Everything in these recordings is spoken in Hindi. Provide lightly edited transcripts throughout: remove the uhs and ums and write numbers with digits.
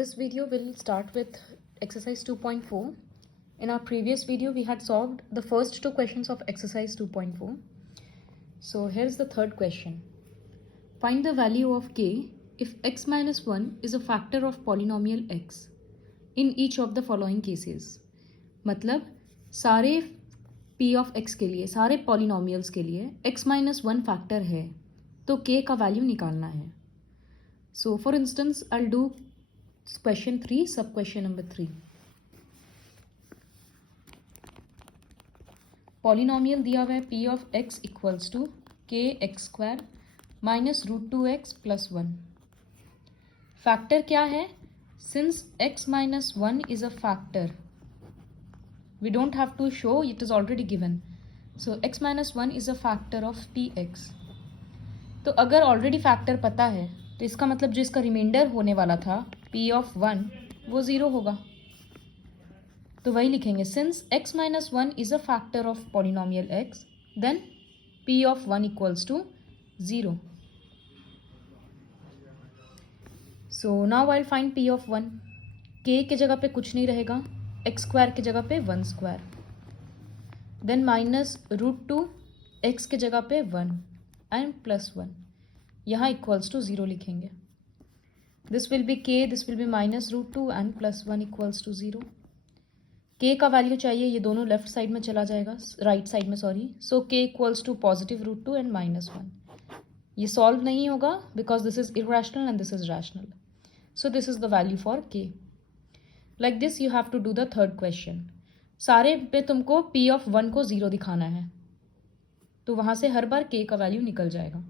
This video will start with exercise 2.4. In our previous video, we had solved the first two questions of exercise 2.4. So here's the third question. Find the value of k if x minus 1 is a factor of polynomial x in each of the following cases. मतलब सारे p of x के लिए, सारे polynomials के लिए x minus 1 factor है तो k का value निकालना है. So for instance, I'll do question 3, sub question number 3. Polynomial दिया हुआ है p of x equals to k x square minus root 2x plus 1. Factor क्या है? Since x minus 1 is a factor, we don't have to show, it is already given. So x minus 1 is a factor of px. तो अगर already factor पता है तो इसका मतलब जो इसका रिमाइंडर होने वाला था p of 1 वो 0 होगा. तो वही लिखेंगे, since x minus 1 is a factor of polynomial x, then p of 1 equals to 0. So now I'll find p of 1. k के जगह पे कुछ नहीं रहेगा, x स्क्वायर के जगह पे 1 square, then minus root 2 x के जगह पे 1 एंड प्लस 1. यहाँ इक्वल्स टू 0 लिखेंगे. This will be k, this will be minus root 2 and plus 1 equals to 0. k का वैल्यू चाहिए, ये दोनों लेफ्ट साइड में चला जाएगा, राइट साइड में sorry. So k equals to positive root 2 and minus 1. ये सॉल्व नहीं होगा because this is irrational and this is rational. So this is the value for k. Like this you have to do the third question. सारे पे तुमको p ऑफ 1 को 0 दिखाना है, तो वहाँ से हर बार k का वैल्यू निकल जाएगा.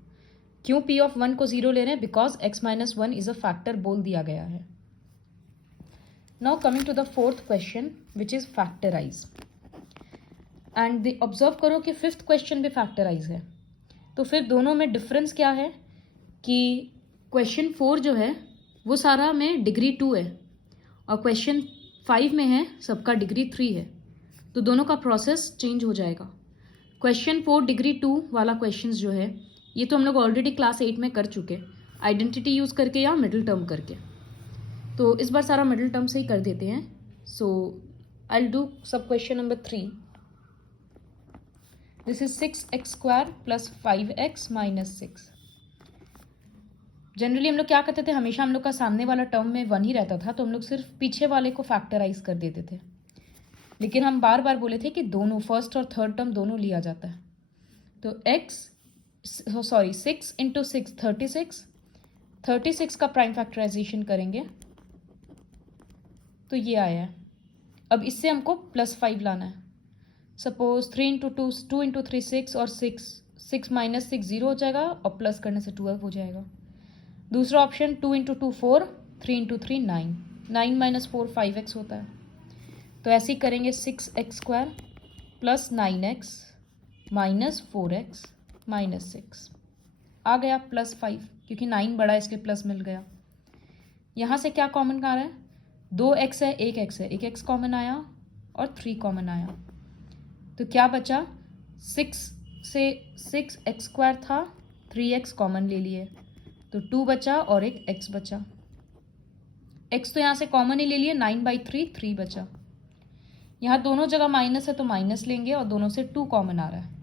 क्यों p ऑफ 1 को 0 ले रहे हैं? Because x minus 1 is a factor बोल दिया गया है. Now coming to the fourth question which is factorise. And observe करो कि फिफ्थ क्वेश्चन भी फैक्टराइज है. तो फिर दोनों में डिफरेंस क्या है कि क्वेश्चन 4 जो है वो सारा में डिग्री 2 है और क्वेश्चन 5 में है सबका डिग्री 3 है. तो दोनों का प्रोसेस चेंज हो जाएगा. क्वेश्चन 4 डिग्री 2 वाला क्वेश्चन जो है ये तो हम लोग ऑलरेडी क्लास 8 में कर चुके, आइडेंटिटी यूज़ करके या मिडिल टर्म करके. तो इस बार सारा मिडिल टर्म से ही कर देते हैं. सो आई विल डू सब question number 3. This is 6x square plus 5x minus 6. Generally हम लोग क्या करते थे, हमेशा हम लोग का सामने वाला टर्म में 1 ही रहता था, तो हम लोग सिर्फ पीछे वाले को फैक्टराइज कर देते थे. लेकिन हम बार बार बोले थे कि दोनों फर्स्ट और थर्ड टर्म दोनों लिया जाता है. तो 6 इंटू 6 36 का प्राइम फैक्टराइजेशन करेंगे तो ये आया है. अब इससे हमको प्लस 5 लाना है. सपोज 3 इंटू 2 इंटू 3 6 और 6 माइनस 6 0 हो जाएगा और प्लस करने से 12 हो जाएगा. दूसरा option 2 into 2 4, 3 into 3 9 minus 4 5x होता है. तो ऐसे ही करेंगे 6x square plus 9x minus 4x minus 6. आ गया प्लस 5 क्योंकि 9 बड़ा है इसलिए प्लस मिल गया. यहाँ से क्या कॉमन आ रहा है? 2x है, 1x है, 1x कॉमन आया और 3 कॉमन आया. तो क्या बचा? 6 से 6x स्क्वायर था, 3x कॉमन ले लिए तो 2 बचा और एक x बचा. x तो यहाँ से कॉमन ही ले लिए, 9/3 3 बचा. यहाँ दोनों जगह माइनस है तो माइनस लेंगे और दोनों से 2 कॉमन आ रहा है.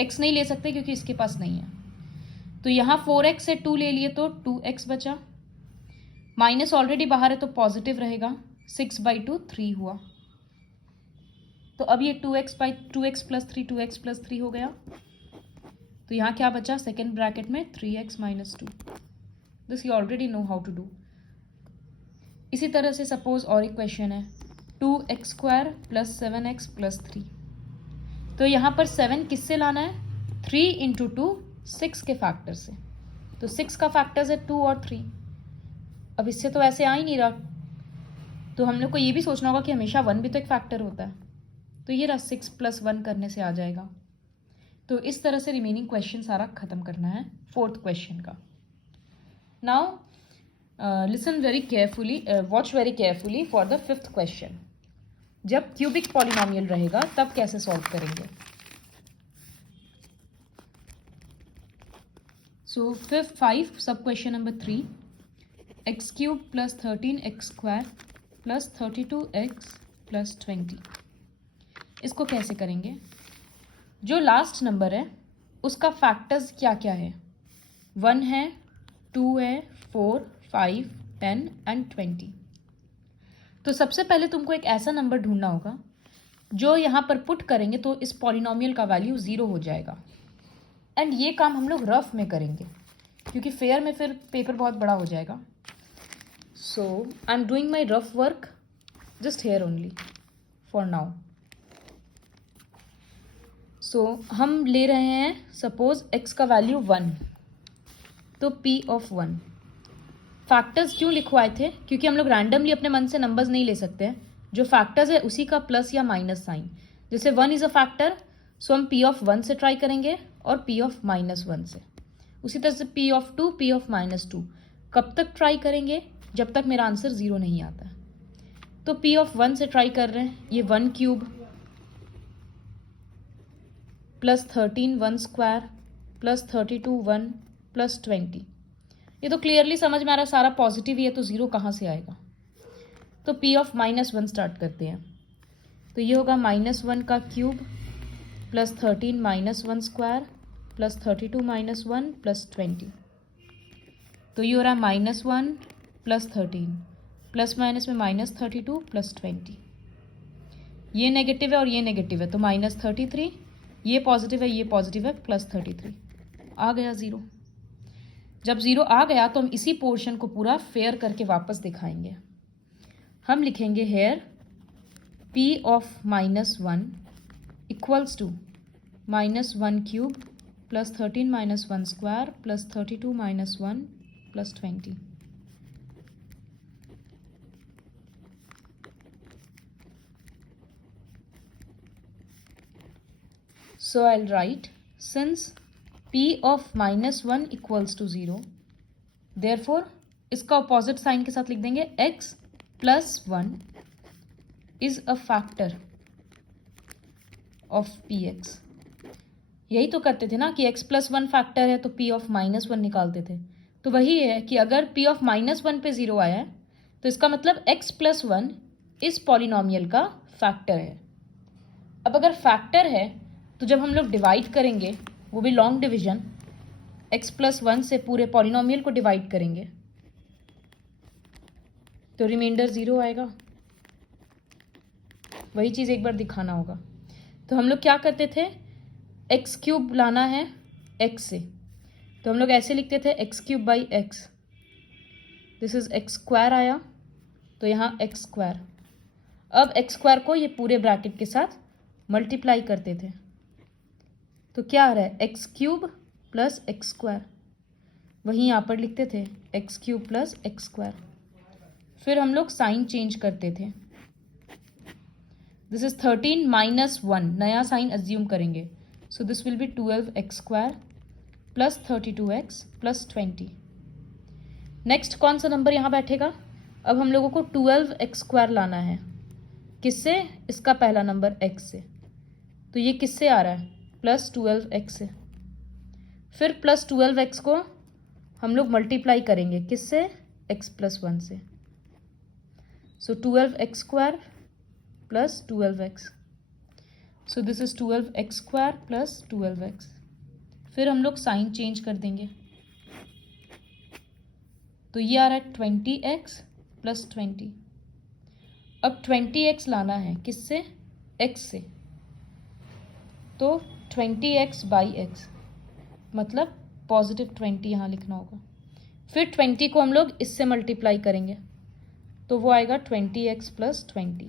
x नहीं ले सकते क्योंकि इसके पास नहीं है. तो यहाँ 4x से 2 ले लिए तो 2x बचा. माइनस ऑलरेडी बाहर है तो पॉजिटिव रहेगा, 6/2 3 हुआ. तो अब ये 2x प्लस 3 2x प्लस 3 हो गया. तो यहाँ क्या बचा? सेकेंड ब्रैकेट में 3x minus 2. This you already know how to do. इसी तरह से सपोज और एक क्वेश्चन है 2x square plus 7x plus 3. तो यहाँ पर 7 किससे लाना है? 3 इंटू 2 6 के फैक्टर से. तो 6 का फैक्टर्स है 2 और 3. अब इससे तो ऐसे आ ही नहीं रहा, तो हम लोग को ये भी सोचना होगा कि हमेशा 1 भी तो एक फैक्टर होता है. तो ये रहा 6 प्लस 1 करने से आ जाएगा. तो इस तरह से रिमेनिंग क्वेश्चन सारा खत्म करना है फोर्थ क्वेश्चन का. Now listen very carefully, watch very carefully for the fifth question. जब क्यूबिक पॉलिनोमियल रहेगा तब कैसे सॉल्व करेंगे. सो 5 सब question number 3. X cube plus 13x square plus 32x plus 20। इसको कैसे करेंगे? जो लास्ट नंबर है उसका फैक्टर्स क्या क्या है? 1 है, 2 है, 4, 5, 10 एंड 20। तो सबसे पहले तुमको एक ऐसा नंबर ढूंढना होगा जो यहाँ पर पुट करेंगे तो इस पॉलिनोमियल का वैल्यू 0 हो जाएगा। एंड ये काम हम लोग रफ में करेंगे क्योंकि फेयर में फिर पेपर बहुत बड़ा हो जाएगा। So I am doing my rough work just here only for now. So हम ले रहे हैं सपोज x का वैल्यू 1, तो p ऑफ 1। फैक्टर्स क्यों लिखवाए थे? क्योंकि हम लोग रैंडमली अपने मन से नंबर्स नहीं ले सकते हैं। जो फैक्टर्स है उसी का प्लस या माइनस साइन। जैसे 1 इज़ अ फैक्टर, सो हम p ऑफ 1 से ट्राई करेंगे और p ऑफ -1 से। उसी तरह से p ऑफ 2, p ऑफ -2 कब तक ट्राई करेंगे? जब तक मेरा आंसर 0 नहीं आता है। तो p ऑफ 1 से ट्राई कर रहे हैं, ये 1 cube plus 13 1 square plus 32 1 plus 20। ये तो क्लियरली समझ में आ रहा है सारा पॉजिटिव ही है, तो 0 कहाँ से आएगा? तो p ऑफ -1 स्टार्ट करते हैं। तो ये होगा -1 का cube plus 13 -1 square plus 32 -1 plus 20। तो ये हो रहा है -1 प्लस 13 प्लस माइनस में -32 प्लस 20। ये नेगेटिव है और ये नेगेटिव है तो -33, ये पॉजिटिव है ये पॉजिटिव है प्लस 33। आ गया 0। जब 0 आ गया तो हम इसी पोर्शन को पूरा फेयर करके वापस दिखाएंगे। हम लिखेंगे here p of -1 equals to -1 cube plus 13 -1 square plus 32 -1 plus 20। So I'll write since p of -1 equals to 0, therefore इसका ऑपोजिट साइन के साथ लिख देंगे x plus 1 is a factor of px। यही तो करते थे ना कि x plus 1 फैक्टर है तो p of -1 निकालते थे। तो वही है कि अगर p of -1 पे 0 आया है तो इसका मतलब x plus 1 इस पॉलिनोमियल का फैक्टर है। अब अगर फैक्टर है तो जब हम लोग डिवाइड करेंगे, वो भी लॉन्ग डिवीजन, x plus 1 से पूरे पॉलिनोमियल को डिवाइड करेंगे तो रिमाइंडर 0 आएगा। वही चीज़ एक बार दिखाना होगा। तो हम लोग क्या करते थे, एक्स क्यूब लाना है x से, तो हम लोग ऐसे लिखते थे x cube by x. This is x square आया तो यहाँ एक्स स्क्वायर। अब एक्स स्क्वायर को ये पूरे ब्रैकेट के साथ मल्टीप्लाई करते थे तो क्या आ रहा है, X cube plus x square. वहीं यहाँ पर लिखते थे x cube plus x square. फिर हम लोग साइन चेंज करते थे। दिस इज 13 -1, नया साइन अज्यूम करेंगे, so this will B 12x square plus 32x plus 20। Next कौन सा नंबर यहाँ बैठेगा? अब हम लोगों को 12x स्क्वायर लाना है। किससे? इसका पहला नंबर x से। तो ये किससे आ रहा है? प्लस 12x से। फिर प्लस 12x को हम लोग मल्टीप्लाई करेंगे किससे? x प्लस 1 से। सो 12x square plus 12x। So this is 12x square plus 12x। फिर हम लोग साइन चेंज कर देंगे तो ये आ रहा है 20x प्लस 20। अब 20x लाना है किससे? x से। तो 20x बाई एक्स, मतलब पॉजिटिव 20 यहाँ लिखना होगा। फिर 20 को हम लोग इससे मल्टीप्लाई करेंगे तो वो आएगा 20x plus 20।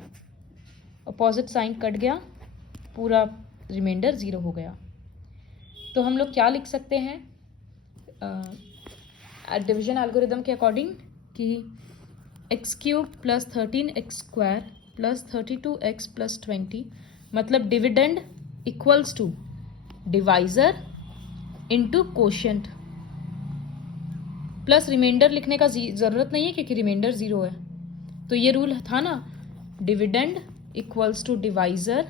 Opposite sign cut गया, पूरा रिमाइंडर 0 हो गया। तो हम लोग क्या लिख सकते हैं डिवीजन एल्गोरिदम के अकॉर्डिंग कि x cube plus 13x square plus 32x plus 20, मतलब dividend equals to divisor into quotient. Plus remainder लिखने का ज़रूरत नहीं है क्योंकि रिमाइंडर 0 है। तो ये रूल था ना, dividend equals to divisor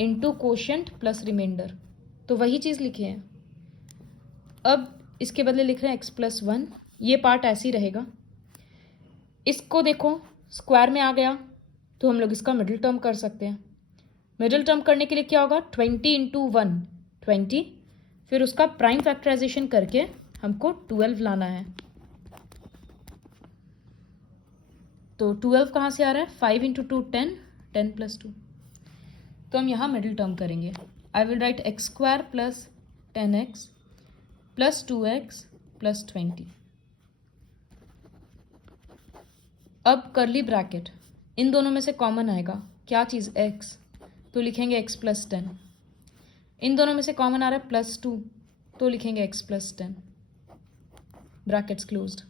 into quotient plus remainder, तो वही चीज़ लिखे हैं। अब इसके बदले लिख रहे हैं x प्लस 1 ये पार्ट ऐसे ही रहेगा। इसको देखो स्क्वायर में आ गया तो हम लोग इसका मिडिल टर्म कर सकते हैं। मिडिल टर्म करने के लिए क्या होगा, 20 इंटू 1 20, फिर उसका प्राइम फैक्टराइजेशन करके हमको 12 लाना है। तो 12 कहाँ से आ रहा है, 5 इंटू 2 10, 10 प्लस 2। तो हम यहाँ मिडिल टर्म करेंगे। आई will right x square plus 10x plus 2x plus 20। अब करली ब्रैकेट, इन दोनों में से कॉमन आएगा क्या चीज़, x, तो लिखेंगे x प्लस 10। इन दोनों में से कॉमन आ रहा है प्लस 2, तो लिखेंगे x प्लस 10, ब्रैकेट्स क्लोज्ड।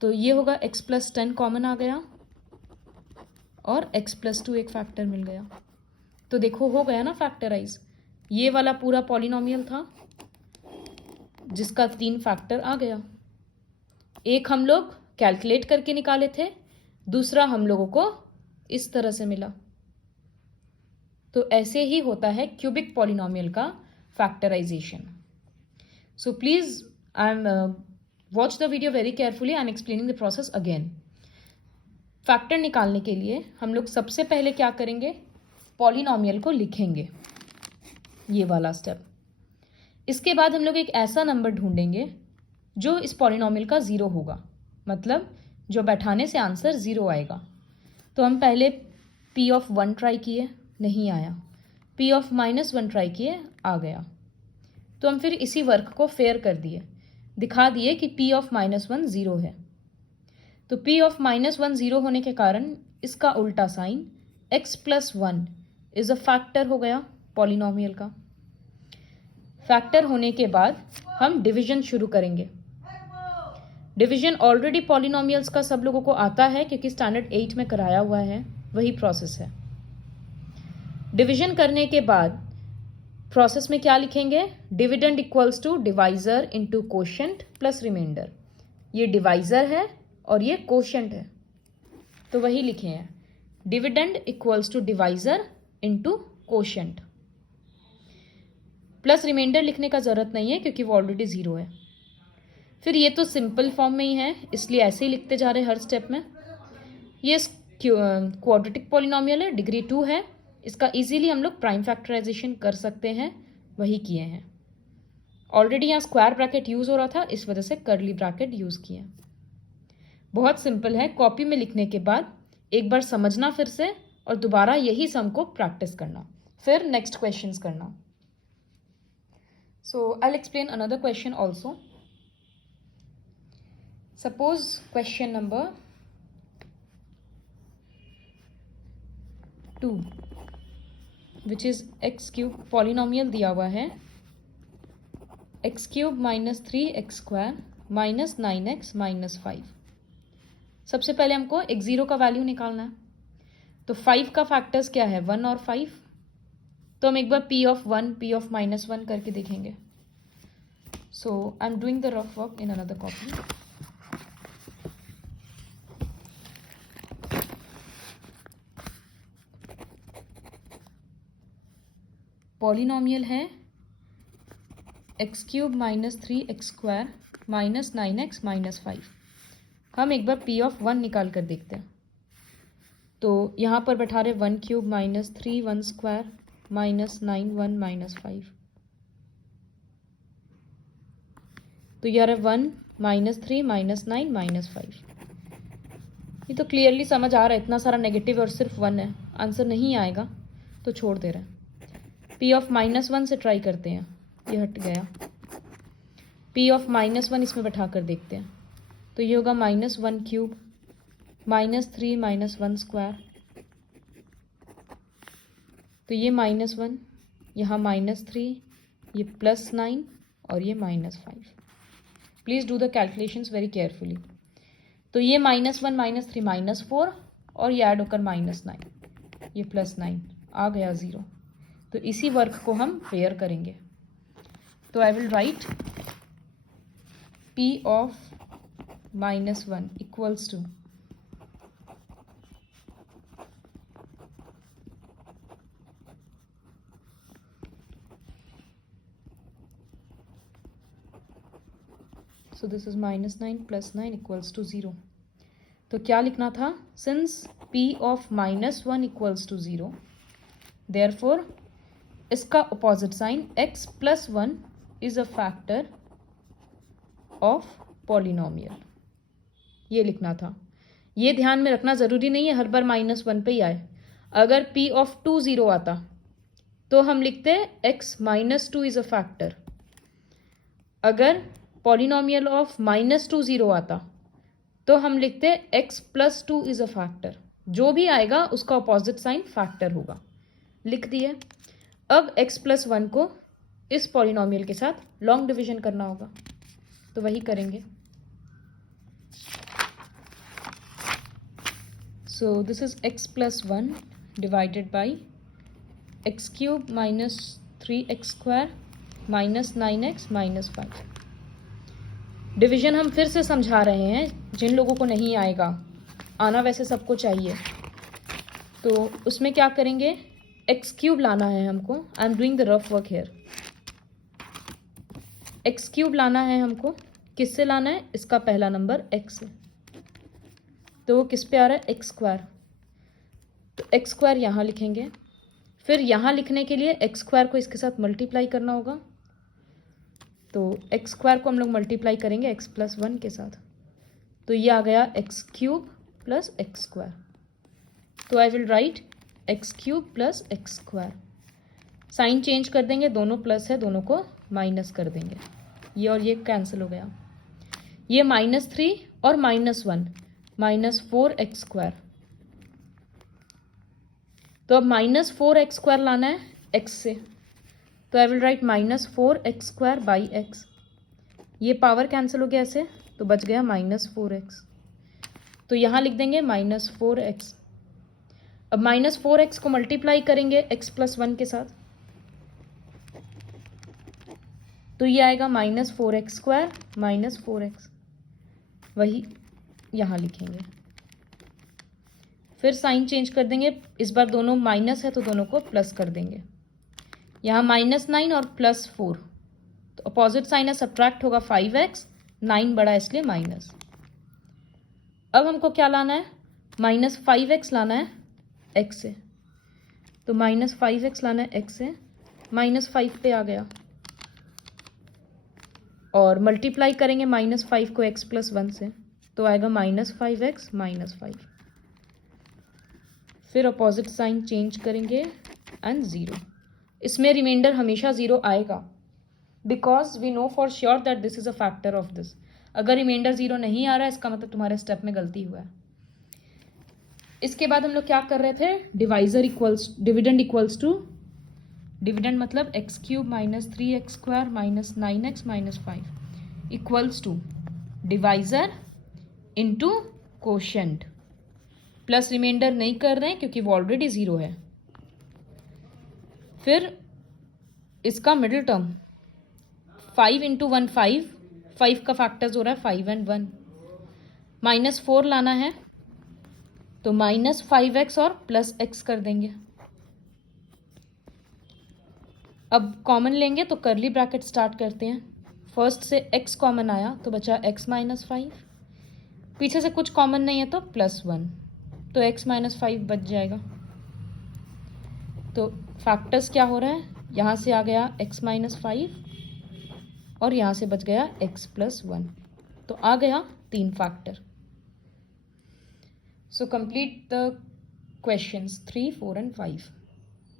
तो ये होगा x प्लस 10 कॉमन आ गया और x प्लस 2 एक फैक्टर मिल गया। तो देखो हो गया ना फैक्टराइज। ये वाला पूरा पॉलिनोमियल था जिसका 3 फैक्टर आ गया। एक हम लोग कैलकुलेट करके निकाले थे, दूसरा हम लोगों को इस तरह से मिला। तो ऐसे ही होता है क्यूबिक पॉलिनोमियल का factorisation. So please I am watch the video very carefully, I am explaining the process again. Factor निकालने के लिए हम लोग सबसे पहले क्या करेंगे, पॉलिनोमियल को लिखेंगे, ये वाला स्टेप। इसके बाद हम लोग एक ऐसा नंबर ढूंढेंगे जो इस पॉलिनोमियल का 0 होगा, मतलब जो बैठाने से आंसर 0 आएगा। तो हम पहले p ऑफ 1 ट्राई किए, नहीं आया। p ऑफ -1 ट्राई किए, आ गया। तो हम फिर इसी वर्क को फेयर कर दिए, दिखा दिए कि p ऑफ -1 0 है। तो p ऑफ -1 0 होने के कारण इसका उल्टा sign x plus 1 is a factor हो गया पॉलिनोमियल का। फैक्टर होने के बाद हम डिवीजन शुरू करेंगे। डिवीजन ऑलरेडी पॉलिनोमियल्स का सब लोगों को आता है क्योंकि स्टैंडर्ड 8 में कराया हुआ है, वही प्रोसेस है। डिवीजन करने के बाद प्रोसेस में क्या लिखेंगे, dividend equals to divisor into quotient plus remainder. ये डिवाइजर है और ये कोशेंट है, तो वही लिखे हैं, dividend equals to divisor into quotient. Plus remainder लिखने का जरूरत नहीं है क्योंकि वो ऑलरेडी 0 है। फिर ये तो सिंपल फॉर्म में ही है, इसलिए ऐसे ही लिखते जा रहे हैं हर स्टेप में। ये क्वाड्रेटिक पॉलिनोमियल है, डिग्री 2 है, इसका इजीली हम लोग प्राइम फैक्टराइजेशन कर सकते हैं, वही किए हैं। ऑलरेडी यहाँ स्क्वायर ब्रैकेट यूज़ हो रहा था, इस वजह से कर्ली ब्रैकेट यूज़ किए। बहुत सिंपल है, कॉपी में लिखने के बाद एक बार समझना फिर से और दोबारा यही सम को प्रैक्टिस करना, फिर नेक्स्ट क्वेश्चंस करना। So I will explain another question also. Suppose question number 2 which is X cube, polynomial दिया हुआ है X cube minus 3x square minus 9x minus 5। सबसे पहले हमको x0 का वैल्यू निकालना है। तो 5 का फैक्टर्स क्या है, 1 और 5। तो हम एक बार p ऑफ 1 p ऑफ -1 करके देखेंगे। So I am doing the rough work in another copy. Polynomial है X cube minus 3x square minus 9x minus 5। हम एक बार p ऑफ 1 निकाल कर देखते हैं। तो यहाँ पर बैठा रहे 1 cube minus 3 1 square minus 9 1 minus 5। तो यार 1 माइनस 3 माइनस 9 माइनस 5। ये तो क्लियरली समझ आ रहा है, इतना सारा नेगेटिव और सिर्फ 1 है, आंसर नहीं आएगा तो छोड़ दे रहे हैं। p ऑफ -1 से ट्राई करते हैं, ये हट गया। p ऑफ -1 इसमें बैठा कर देखते हैं। तो ये होगा -1 क्यूब माइनस 3 माइनस 1 स्क्वायर। तो ये -1, यहाँ -3, ये +9 और ये -5। Please do the calculations very carefully. तो ये -1 -3 -4 और ये ऐड होकर -9, ये +9 आ गया 0। तो इसी वर्क को हम पेयर करेंगे। तो I will write p of -1 equals to this is -9 + 9 = 0। तो क्या लिखना था? सिंस p of -1 = 0, देयरफॉर इसका opposite sign x + 1 is a factor of polynomial, ये लिखना था। ये ध्यान में रखना ज़रूरी नहीं है हर बार -1 पे ही आए। अगर p of 2 0 आता तो हम लिखते x - 2 इज अ फैक्टर। अगर पॉलिनोमियल ऑफ -2 0 आता तो हम लिखते x + 2 इज अ फैक्टर। जो भी आएगा उसका अपोजिट साइन फैक्टर होगा। लिख दिए। अब x + 1 को इस पॉलिनोमियल के साथ लॉन्ग डिवीजन करना होगा, तो वही करेंगे। So this is x + 1 divided by x³ - 3x² - 9x - 5। Division हम फिर से समझा रहे हैं जिन लोगों को नहीं आएगा, आना वैसे सबको चाहिए। तो उसमें क्या करेंगे, x³ लाना है हमको। आई am doing the rough work here. x³ लाना है हमको। किससे लाना है? इसका पहला नंबर x से, तो वो किस पे आ रहा है? x²। तो x² यहाँ लिखेंगे। फिर यहाँ लिखने के लिए x² को इसके साथ मल्टीप्लाई करना होगा। तो x² को हम लोग मल्टीप्लाई करेंगे x + 1 के साथ, तो ये आ गया x³ + x²। तो I will write x³ + x²। Sign change कर देंगे, दोनों प्लस है, दोनों को माइनस कर देंगे। ये और ये कैंसिल हो गया। ये -3 और -1 -4x²। तो अब -4x² लाना है x से, तो I will right -4x² by x। ये पावर कैंसिल हो गया ऐसे, तो बच गया -4x। तो यहाँ लिख देंगे -4x। अब -4x को मल्टीप्लाई करेंगे x + 1 के साथ, तो ये आएगा -4x² - 4x। वही यहाँ लिखेंगे। फिर साइन चेंज कर देंगे। इस बार दोनों माइनस है तो दोनों को प्लस कर देंगे। यहाँ -9 और +4, तो अपोजिट साइन है, सब्ट्रैक्ट होगा 5x। 9 बड़ा इसलिए माइनस। अब हमको क्या लाना है? -5x लाना है x से, तो -5x लाना है x से। -5 पे आ गया, और मल्टीप्लाई करेंगे -5 को x + 1 से, तो आएगा -5x - 5। फिर अपोजिट साइन चेंज करेंगे एंड 0। इसमें रिमाइंडर हमेशा 0 आएगा, because we know for sure that this is a factor of this. अगर रिमाइंडर 0 नहीं आ रहा है, इसका मतलब तुम्हारे स्टेप में गलती हुआ है। इसके बाद हम लोग क्या कर रहे थे? डिविडेंड इक्वल्स टू, डिविडेंड मतलब x³ - 3x² - 9x - 5 equals to divisor into quotient. Plus remainder नहीं कर रहे हैं क्योंकि वो ऑलरेडी 0 है। फिर इसका मिडिल टर्म 5 × 1 5, 5 का फैक्टर्स हो रहा है 5 and 1। -4 लाना है, तो -5x और +x कर देंगे। अब कॉमन लेंगे तो करली ब्रैकेट स्टार्ट करते हैं। फर्स्ट से x कॉमन आया तो बचा x - 5। पीछे से कुछ कॉमन नहीं है तो +1, तो x - 5 बच जाएगा। तो फैक्टर्स क्या हो रहा है? यहाँ से आ गया x - 5 और यहाँ से बच गया x + 1, तो आ गया 3 factor. So complete the questions 3, 4 and 5।